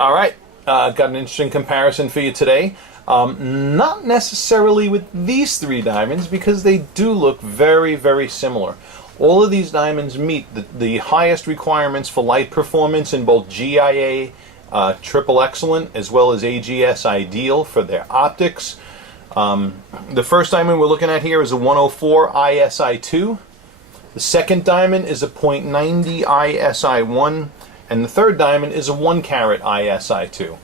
All right, got an interesting comparison for you today. Not necessarily with these three diamonds because they do look very, very similar. All of these diamonds meet the highest requirements for light performance in both GIA Triple Excellent as well as AGS Ideal for their optics. The first diamond we're looking at here is a 104 ISI2. The second diamond is a .90 ISI1. And the third diamond is a 1 carat ISI2.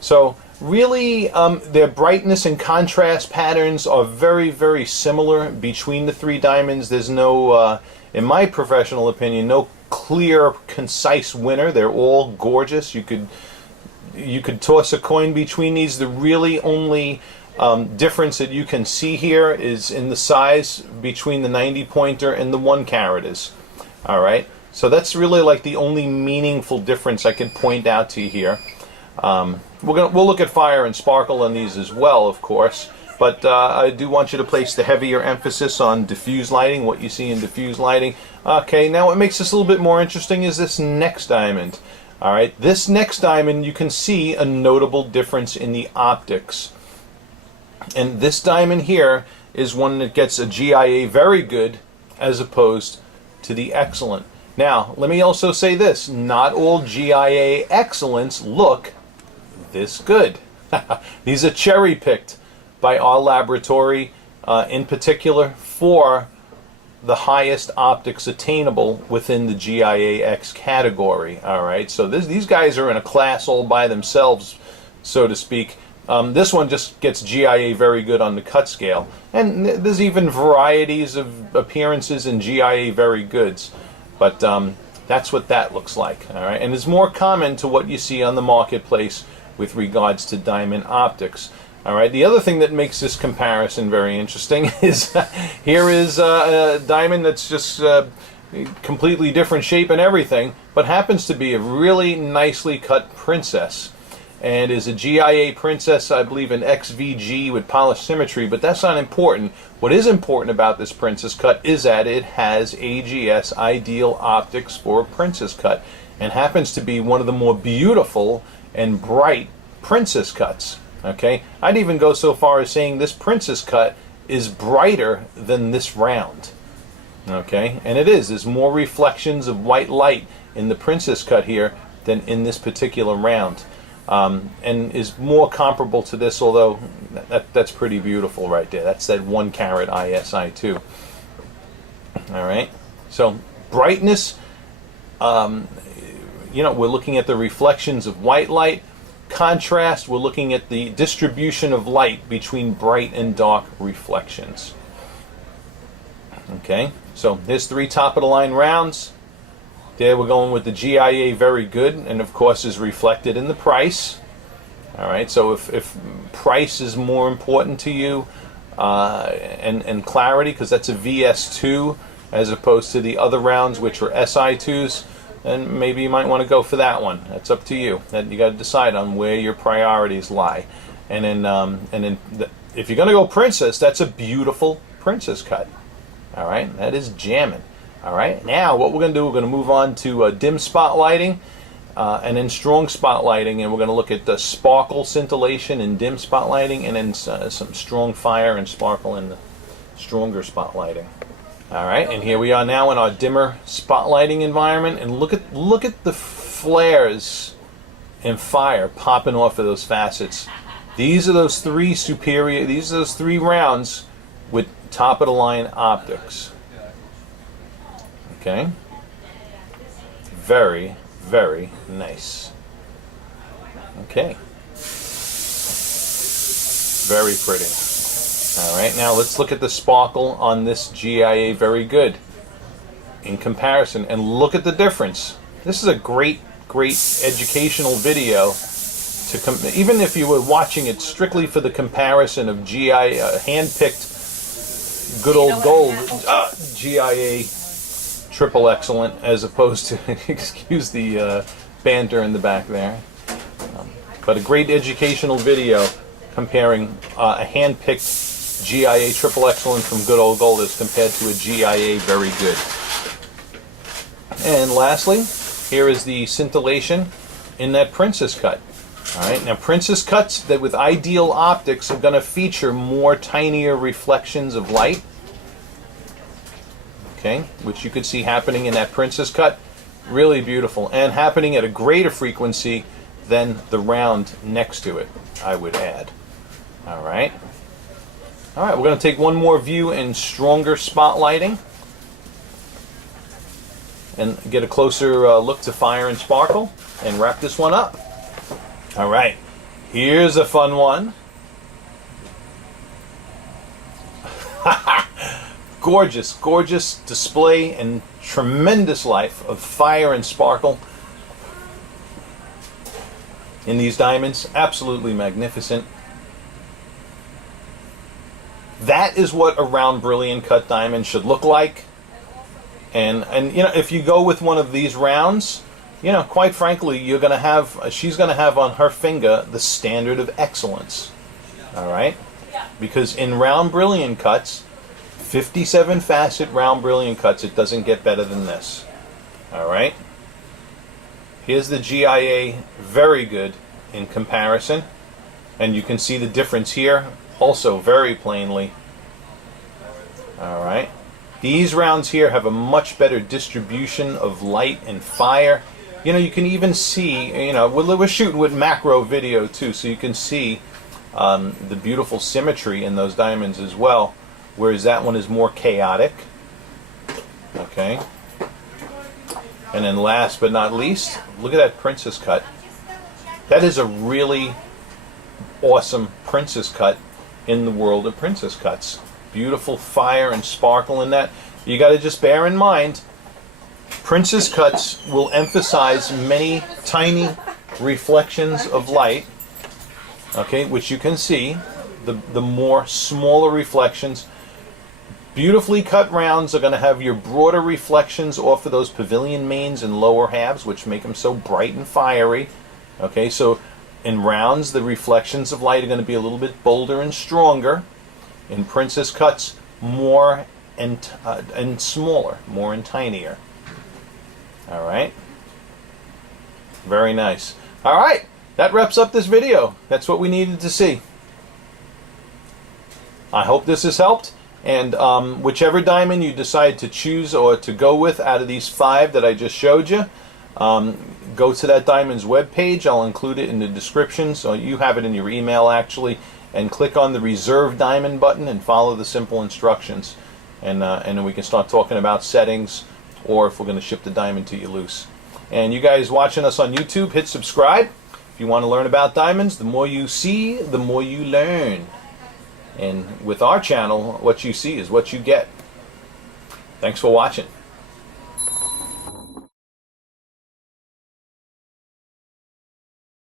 So really, their brightness and contrast patterns are very, very similar between the three diamonds. There's no, in my professional opinion, no clear, concise winner. They're all gorgeous. You could toss a coin between these. The really only difference that you can see here is in the size between the 90 pointer and the 1 carat is. All right. So that's really like the only meaningful difference I can point out to you here. We'll look at fire and sparkle on these as well, of course. But I do want you to place the heavier emphasis on diffuse lighting, what you see in diffuse lighting. Okay, now what makes this a little bit more interesting is this next diamond. All right, this next diamond, you can see a notable difference in the optics. And this diamond here is one that gets a GIA very good as opposed to the excellent. Now, let me also say this. Not all GIA excellents look this good. These are cherry-picked by our laboratory, in particular for the highest optics attainable within the GIA-X category. All right, so these guys are in a class all by themselves, so to speak. This one just gets GIA very good on the cut scale. And there's even varieties of appearances in GIA very goods. But that's what that looks like, all right? And it's more common to what you see on the marketplace with regards to diamond optics, all right? The other thing that makes this comparison very interesting is here is a diamond that's just completely different shape and everything, but happens to be a really nicely cut princess. And is a GIA princess, I believe, an XVG with polished symmetry, but that's not important. What is important about this princess cut is that it has AGS Ideal optics for a princess cut, and happens to be one of the more beautiful and bright princess cuts. Okay, I'd even go so far as saying this princess cut is brighter than this round. Okay, and it is. There's more reflections of white light in the princess cut here than in this particular round. And is more comparable to this, although that's pretty beautiful right there. That's that 1 carat ISI2. All right, so brightness, you know, we're looking at the reflections of white light. Contrast, we're looking at the distribution of light between bright and dark reflections. Okay, so here's 3 top-of-the-line rounds. There we're going with the GIA very good, and of course is reflected in the price. All right, so if price is more important to you and clarity, because that's a VS2 as opposed to the other rounds which are SI2s, then maybe you might want to go for that one. That's up to you. You got to decide on where your priorities lie. And then if you're going to go princess, that's a beautiful princess cut. All right, that is jamming. All right, now what we're going to do, we're going to move on to dim spotlighting and then strong spotlighting, and we're going to look at the sparkle scintillation and dim spotlighting, and then some strong fire and sparkle in the stronger spotlighting. All right, and here we are now in our dimmer spotlighting environment, and look at the flares and fire popping off of those facets. These are those 3 rounds with top of the line optics. Okay, very, very nice. Okay, very pretty. All right, now let's look at the sparkle on this GIA very good in comparison, and look at the difference. This is a great educational video. Even if you were watching it strictly for the comparison of GIA, hand-picked good old gold GIA Triple Excellent, as opposed to, excuse the banter in the back there, but a great educational video comparing a hand-picked GIA Triple Excellent from good old gold as compared to a GIA very good. And lastly, here is the scintillation in that princess cut. All right, now princess cuts that with ideal optics are going to feature more tinier reflections of light. Okay, which you could see happening in that princess cut. Really beautiful, and happening at a greater frequency than the round next to it, I would add. All right. All right, we're going to take one more view in stronger spotlighting and get a closer look to fire and sparkle and wrap this one up. All right, here's a fun one. Gorgeous, gorgeous display and tremendous life of fire and sparkle in these diamonds. Absolutely magnificent. That is what a round brilliant cut diamond should look like. And you know, if you go with one of these rounds, you know, quite frankly, you're going to have, she's going to have on her finger the standard of excellence. All right? Because in round brilliant cuts, 57 facet round brilliant cuts, it doesn't get better than this. All right? Here's the GIA, very good in comparison. And you can see the difference here also very plainly. All right? These rounds here have a much better distribution of light and fire. You know, you can even see, you know, we're shooting with macro video too, so you can see the beautiful symmetry in those diamonds as well, whereas that one is more chaotic. Okay. And then last but not least, look at that princess cut. That is a really awesome princess cut in the world of princess cuts. Beautiful fire and sparkle in that. You got to just bear in mind, princess cuts will emphasize many tiny reflections of light, okay, which you can see, the more smaller reflections. Beautifully cut rounds are going to have your broader reflections off of those pavilion mains and lower halves, which make them so bright and fiery. Okay, so in rounds, the reflections of light are going to be a little bit bolder and stronger. In princess cuts, more and smaller, more and tinier. All right. Very nice. All right. That wraps up this video. That's what we needed to see. I hope this has helped. And whichever diamond you decide to choose or to go with out of these 5 that I just showed you, go to that diamond's webpage. I'll include it in the description, so you have it in your email actually. And click on the Reserve Diamond button and follow the simple instructions. And then we can start talking about settings, or if we're going to ship the diamond to you loose. And you guys watching us on YouTube, hit subscribe. If you want to learn about diamonds, the more you see, the more you learn. And with our channel, what you see is what you get. Thanks for watching.